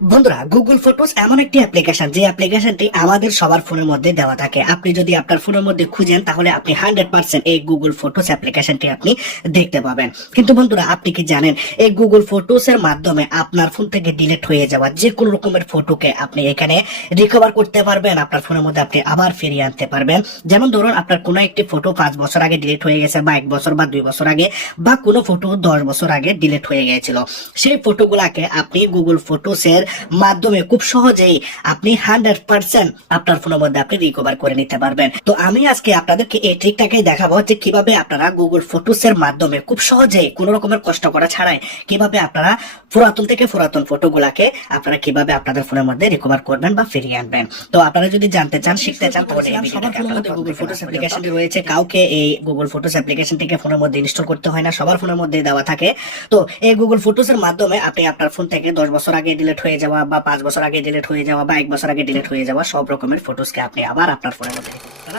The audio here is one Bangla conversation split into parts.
বন্ধুরা, গুগল ফটোস এমন একটি অ্যাপ্লিকেশন যে অ্যাপ্লিকেশনটি আমাদের সবার ফোনের মধ্যে দেওয়া থাকে। আপনি যদি আপনার ফোনের মধ্যে খুঁজেন তাহলে আপনি 100% এই গুগল ফটোস অ্যাপ্লিকেশনটি আপনি দেখতে পাবেন। কিন্তু বন্ধুরা, আপনি কি জানেন এই গুগল ফটোস এর মাধ্যমে আপনার ফোন থেকে ডিলিট হয়ে যাওয়া যে কোনো রকমের ফটোকে আপনি এখানে রিকভার করতে পারবেন, আপনার ফোনের মধ্যে আপনি আবার ফিরিয়ে আনতে পারবেন। যেমন ধরুন, আপনার কোনো একটি ফটো 5 বছর আগে ডিলিট হয়ে গেছে, বা 1 বছর বা 2 বছর আগে, বা কোনো ফটো 10 বছর আগে ডিলিট হয়ে গিয়েছিল, সেই ফটোগুলাকে আপনি গুগল ফটোস এর মাধ্যমে খুব সহজেই আপনি 100% আপনার ফোনের মধ্যে আপনি রিকভার করে নিতে পারবেন। তো আমি আজকে আপনাদেরকে এই ট্রিকটাকেই দেখাবো যে কিভাবে আপনারা গুগল ফটোস এর মাধ্যমে খুব সহজেই কোনো রকমের কষ্ট করা ছাড়াই কিভাবে আপনারা পুরাতন থেকে পুরাতন ফটোগুলাকে আপনারা কিভাবে আপনাদের ফোনের মধ্যে রিকভার করবেন বা ফিরিয়ে আনবেন। তো আপনারা যদি জানতে চান, শিখতে চান, তাহলে সবার ফোনের মধ্যে গুগল ফটোস অ্যাপ্লিকেশনটি রয়েছে। কাউকে এই গুগল ফটোস অ্যাপ্লিকেশনটিকে ফোনের মধ্যে ইনস্টল করতে হয় না, সবার ফোনের মধ্যেই দেওয়া থাকে। তো এই গুগল ফটোস এর মাধ্যমে আপনি আপনার ফোন থেকে 10 বছর আগে ডিলিট হয়ে যাওয়া, বা 5 বছর আগে ডিলিট হয়ে যাওয়া, বা 1 বছর আগে ডিলিট হয়ে যাওয়া সব রকমের ফটোসকে আপনি আবার আপনার ফোনের মধ্যে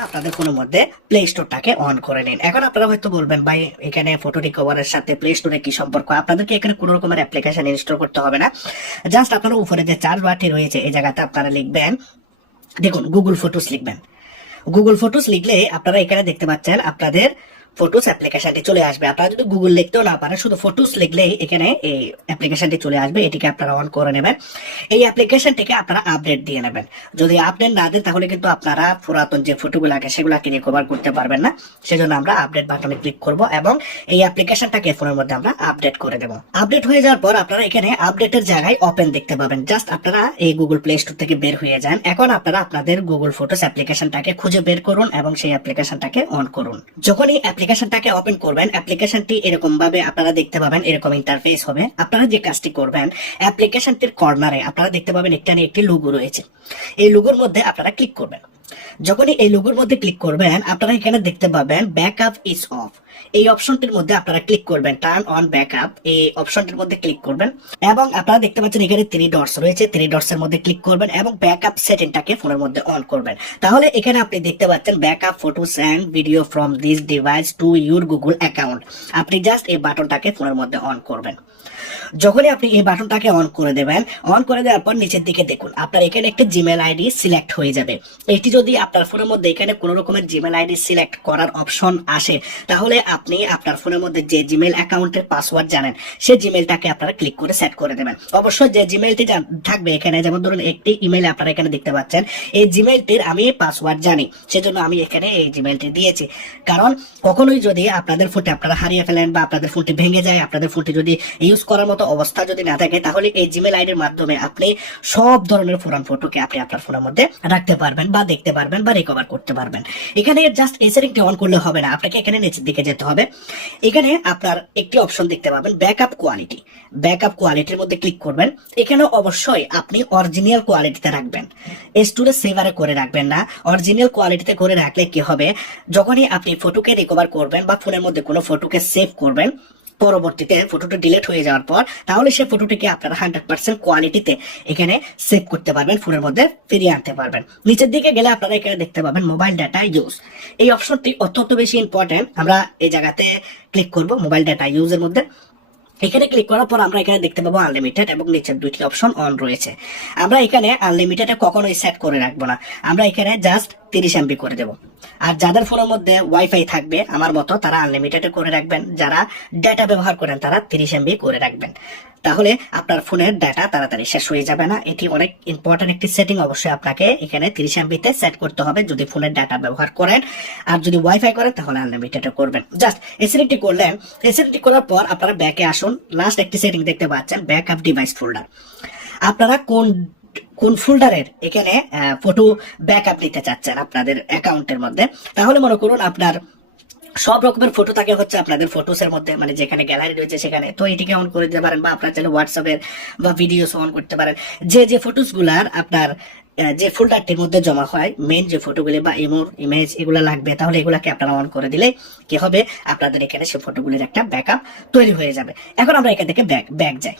আপনাদের ফোনের মধ্যে প্লে স্টোরটাকে অন করে নিন। এখন আপনারা হয়তো বলবেন, ভাই এখানে ফটো রিকভারের সাথে প্লে স্টোরে কি সম্পর্ক? আপনাদেরকে এখানে কোনো রকমের অ্যাপ্লিকেশন ইনস্টল করতে হবে না। জাস্ট আপনারা উপরে যে চার্জ বারটি রয়েছে এই জায়গাতে আপনারা লিখবেন, দেখুন গুগল ফটোস লিখবেন। গুগল ফটোস লিখলে আপনারা এখানে দেখতে পাচ্ছেন আপনাদের ফটোস অ্যাপ্লিকেশনটি চলে আসবে। আপনারা যদি গুগল লিখতেও না পারেন, শুধু ফটোস লিখলেই এখানে এই অ্যাপ্লিকেশনটি চলে আসবে। এটিকে আপনারা অন করে নেবেন। এই অ্যাপ্লিকেশনটিকে আপনারা আপডেট দিয়ে নেবেন। যদি আপডেট না দেন তাহলে কিন্তু আপনারা পুরাতন যে ফটোগুলো আছে সেগুলোকে রিকভার করতে পারবেন না। সেজন্য আমরা আপডেট বাটনে ক্লিক করব এবং এই অ্যাপ্লিকেশনটাকে ফোনের মধ্যে আমরা আপডেট করে দেব। আপডেট হয়ে যাওয়ার পর আপনারা এখানে আপডেটের জায়গায় ওপেন দেখতে পাবেন। জাস্ট আপনারা এই গুগল প্লে স্টোর থেকে বের হয়ে যান। এখন আপনারা আপনাদের গুগল ফটোস অ্যাপ্লিকেশনটাকে খুঁজে বের করুন এবং সেই অ্যাপ্লিকেশনটাকে অন করুন। যখনই অ্যাপ্লিকেশনটাকে ওপেন করবেন, অ্যাপ্লিকেশনটি এরকম ভাবে আপনারা দেখতে পাবেন, এরকম ইন্টারফেস হবে। আপনারা যে কাজটি করবেন, অ্যাপ্লিকেশনটির কর্নারে আপনারা দেখতে পাবেন একটি লোগো রয়েছে। এই লোগোর মধ্যে আপনারা ক্লিক করবেন। যখনই এই লোগোর মধ্যে ক্লিক করবেন, আপনারা এখানে দেখতে পাবেন ব্যাকআপ ইজ অফ। এই অপশনটির মধ্যে আপনারা ক্লিক করবেন, টার্ন অন ব্যাকআপ, এই অপশনটির মধ্যে ক্লিক করবেন এবং আপনারা দেখতে পাচ্ছেন এখানে 3 ডটস রয়েছে। 3 ডটস এর মধ্যে ক্লিক করবেন এবং ব্যাকআপ সেটিংটাকে ফোনের মধ্যে অন করবেন। তাহলে এখানে আপনি দেখতে পাচ্ছেন backup photos and video from this device to your Google account. আপনি জাস্ট এই বাটনটাকে ফোনের মধ্যে অন করবেন। যখনই আপনি এই বাটনটাকে অন করে দেবেন, অন করে দেওয়ার পর নিচের দিকে দেখুন আপনার এখানে একটা জিমেল আইডি সিলেক্ট হয়ে যাবে। এটি যদি আপনার ফোনের মধ্যে এখানে কোনো রকমের জিমেল আইডি সিলেক্ট করার অপশন আসে, তাহলে আপনি আপনার ফোনের মধ্যে যে জিমেল অ্যাকাউন্টের পাসওয়ার্ড জানেন সেই জিমেলটাকে আপনারা ক্লিক করে সেট করে দেবেন। অবশ্যই যে জিমেলটি থাকবে এখানে, যেমন ধরুন একটি ইমেল আপনারা এখানে দেখতে পাচ্ছেন, এই জিমেলটির আমি পাসওয়ার্ড জানি, সেজন্য আমি এখানে এই জিমেলটি দিয়েছি। কারণ কখনোই যদি আপনাদের ফোনটি আপনারা হারিয়ে ফেলেন বা আপনাদের ফোনটি ভেঙে যায়, আপনাদের ফোনটি যদি ইউজ করার মতো অবস্থা যদি না থাকে, তাহলে এই জিমেল আইডির মাধ্যমে আপনি সব ধরনের পুরান ফটোকে আপনি আপনার ফোনের মধ্যে রাখতে পারবেন বা দেখতে পারবেন বা রিকভার করতে পারবেন। এখানে জাস্ট এই সেটিংটি অন করলে হবে না, আপনাকে এখানে নিচের দিকে যেতে হবে। এখানে আপনার একটি অপশন দেখতে পাবেন ব্যাকআপ কোয়ালিটি। ব্যাকআপ কোয়ালিটির মধ্যে ক্লিক করবেন। এখানে অবশ্যই আপনি অরিজিনাল কোয়ালিটিতে রাখবেন, স্টোরেজ সেভারে করে রাখবেন না। অরিজিনাল কোয়ালিটিতে করে রাখলে কি হবে, যখনই আপনি ফটোকে রিকভার করবেন বা ফোনের মধ্যে কোনো ফটোকে সেভ করবেন, পরবর্তীতে ফটোটা ডিলিট হয়ে যাওয়ার পর, তাহলে সেই ফটোটিকে আপনারা 100% কোয়ালিটিতে এখানে সেভ করতে পারবেন, ফোনের মধ্যে ফিরিয়ে আনতে পারবেন। নিচের দিকে গেলে আপনারা এখানে দেখতে পাবেন মোবাইল ডাটা ইউজ। এই অপশনটি অত্যন্ত বেশি ইম্পর্টেন্ট। আমরা এই জায়গাতে ক্লিক করব মোবাইল ডাটা ইউজের মধ্যে। এখানে ক্লিক করার পর আমরা এখানে দেখতে পাবো আনলিমিটেড এবং নিচের দুইটি অপশন অন রয়েছে। আমরা এখানে আনলিমিটেড কখনোই সেট করে রাখবো না, আমরা এখানে জাস্ট 30 MB করে দেব। আর যাদের ফোনের মধ্যে ওয়াইফাই থাকবে আমার মতো, তারা আনলিমিটেড করে রাখবেন। যারা ডাটা ব্যবহার করেন তারা 30 MB করে রাখবেন। তাহলে আপনার ফোনের ডাটা তাড়াতাড়ি শেষ হয়ে যাবে না। এটি অনেক ইম্পর্টেন্ট একটি সেটিং। অবশ্যই আপনাকে এখানে 30 MB তে সেট করতে হবে যদি ফোনের ডাটা ব্যবহার করেন। আর যদি ওয়াইফাই করেন তাহলে আনলিমিটেড করবেন। জাস্ট এই সেটিংটি করলেন। এই সেটিংটি করার পর আপনারা ব্যাকে আসুন। লাস্ট একটি সেটিং দেখতে পাচ্ছেন ব্যাকআপ ডিভাইস ফোল্ডার। আপনারা কোন ফোল্ডারের এখানে ফটো ব্যাকআপ নিতে চাচ্ছেন আপনাদের অ্যাকাউন্টের মধ্যে, তাহলে মনে করুন আপনার সব রকমের ফটো থাকে হচ্ছে আপনাদের ফটোস এর মধ্যে, মানে যেখানে গ্যালারি রয়েছে সেখানে, তো এটিকে অন করে দিতে পারেন। বা আপনার চাইলে হোয়াটসঅ্যাপের বা ভিডিওস অন করতে পারেন। যে ফটোস গুলার আপনার যে ফোল্ডারটির মধ্যে জমা হয়, মেন যে ফটোগুলি বা ইমেজ এগুলো লাগবে, তাহলে এগুলাকে আপনারা অন করে দিলে কি হবে, আপনাদের এখানে সেই ফটোগুলির একটা ব্যাকআপ তৈরি হয়ে যাবে। এখন আমরা এখান থেকে ব্যাক যাই।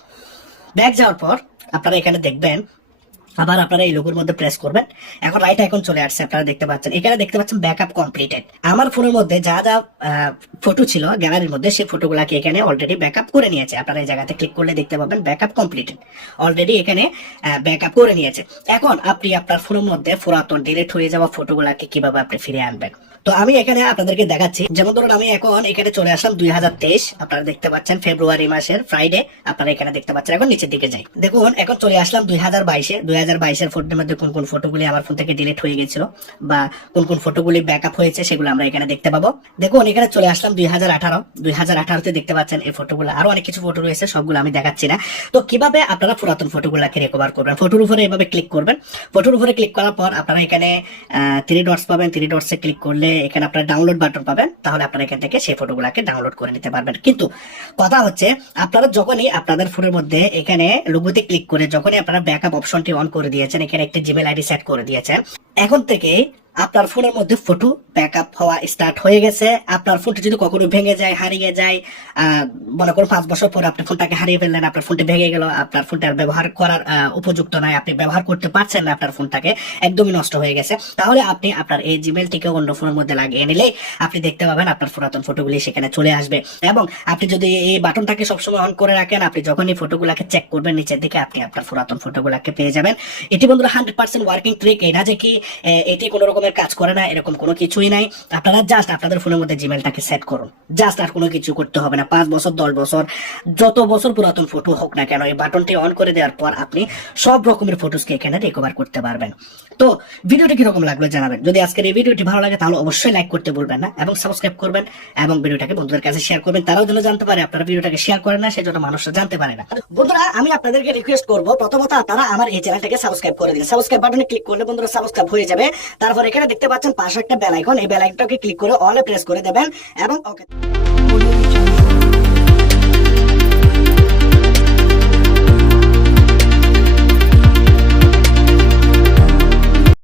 ব্যাক যাওয়ার পর আপনারা এখানে দেখবেন আবার আপনারা এই লোগোর মধ্যে প্রেস করবেন। এখন রাইট আইকন চলে আসছে, আপনারা দেখতে পাচ্ছেন, এখানে দেখতে পাচ্ছেন ব্যাকআপ কমপ্লিটেড। আমার ফোনের মধ্যে যা যা ফটো ছিল গ্যালারির মধ্যে, সেই ফটোগুলাকে এখানে অলরেডি ব্যাকআপ করে নিয়েছে। আপনারা এই জায়গাতে ক্লিক করলে দেখতে পাবেন ব্যাকআপ কমপ্লিটেড, অলরেডি এখানে ব্যাকআপ করে নিয়েছে। এখন আপনি আপনার ফোনের মধ্যে পুরাতন ডিলিট হয়ে যাওয়া ফটোগুলাকে কিভাবে আপনি ফিরিয়ে আনবেন, তো আমি এখানে আপনাদেরকে দেখাচ্ছি। যেমন ধরুন আমি এখন এখানে চলে আসলাম 2023, আপনারা দেখতে পাচ্ছেন ফেব্রুয়ারি মাসের ফ্রাইডে, আপনারা এখানে দেখতে পাচ্ছেন। এখন নিচের দিকে যাই, দেখুন এখন চলে আসলাম 2022-এর ফটোর মধ্যে কোন কোন ফটোগুলি আমার ফোন থেকে ডিলিট হয়ে গেছিল বা কোন কোন ফটোগুলি ব্যাকআপ হয়েছে সেগুলো আমরা এখানে দেখতে পাবো। দেখুন এখানে চলে আসলাম 2018-তে দেখতে পাচ্ছেন এই ফটোগুলো, আরো অনেক কিছু ফটো রয়েছে, সবগুলো আমি দেখাচ্ছি না। তো কিভাবে আপনারা পুরাতন ফটোগুলোকে রিকভার করবেন, ফটোর উপরে এভাবে ক্লিক করবেন। ফটোর উপরে ক্লিক করার পর আপনারা এখানে 3 ডটস পাবেন, 3 ডটসে ক্লিক করলে এখানে আপনারা ডাউনলোড বাটন পাবেন, তাহলে আপনারা এখান থেকে সেই ফটোগুলোকে ডাউনলোড করে নিতে পারবেন। কিন্তু কথা হচ্ছে, আপনারা যখনই আপনাদের ফোনের মধ্যে এখানে লোগোতে ক্লিক করে যখনই আপনারা ব্যাকআপ অপশনটি অন করে দিয়েছেন, এখানে একটি জিমেল আইডি সেট করে দিয়েছেন, এখন থেকে আপনার ফোনের মধ্যে ফটো ব্যাকআপ হওয়া স্টার্ট হয়ে গেছে। আপনার ফোনটি যদি কখনো ভেঙে যায়, হারিয়ে যায়, মনে করুন 5 বছর পরে আপনি ফোনটাকে হারিয়ে ফেললেন, আপনার ফোনটি ভেঙে গেল, আপনার ফোনটা আর ব্যবহার করার উপযুক্ত নয়, আপনি ব্যবহার করতে পারছেন না, আপনার ফোনটাকে একদমই নষ্ট হয়ে গেছে, তাহলে আপনি আপনার এই জিমেলটিকে অন্য ফোনের মধ্যে লাগিয়ে নিলে আপনি দেখতে পাবেন আপনার পুরাতন ফটোগুলি সেখানে চলে আসবে। এবং আপনি যদি এই বাটনটাকে সবসময় অন করে রাখেন, আপনি যখনই ফটোগুলাকে চেক করবেন নিচের দিকে, আপনি আপনার পুরাতন ফটোগুলাকে পেয়ে যাবেন। এটি বন্ধুরা 100% ওয়ার্কিং ট্রিক। এটা যে কি এটি কোনো রকমের কাজ করে না এরকম কোনো কিছুই নাই। আপনারা জাস্ট আপনাদের ফোনের মধ্যে জিমেলটাকে সেট করুন, জাস্ট আর কোনো কিছু করতে হবে না। 5 বছর 10 বছর যত বছর পুরাতন ফটো হোক না কেন, এই বাটনটি অন করে দেওয়ার পর আপনি সব রকমের ফটোসকে এখানে রিকভার করতে পারবেন। তো ভিডিওটি কিরকম লাগলো জানাবেন। যদি আজকের এই ভিডিওটি ভালো লাগে তাহলে অবশ্যই লাইক করতে ভুলবেন না এবং সাবস্ক্রাইব করবেন এবং ভিডিওটাকে বন্ধুদের কাছে শেয়ার করবেন, তারাও যেন জানতে পারে। আপনারা ভিডিওটাকে শেয়ার করেন না, সেজন্য মানুষরা জানতে পারে না। বন্ধুরা আমি আপনাদেরকে রিকোয়েস্ট করবো, প্রথমত আপনারা আমার এই চ্যানেলটাকে সাবস্ক্রাইব করে দিন। সাবস্ক্রাইব বাটনে ক্লিক করলে বন্ধুরা সাবস্ক্রাইব হয়ে যাবে। তারপর এখানে দেখতে পাচ্ছেন পাশে একটা বেল আইকন, এই বেল আইকনটাকে ক্লিক করে অলে প্রেস করে দেবেন এবং ওকে।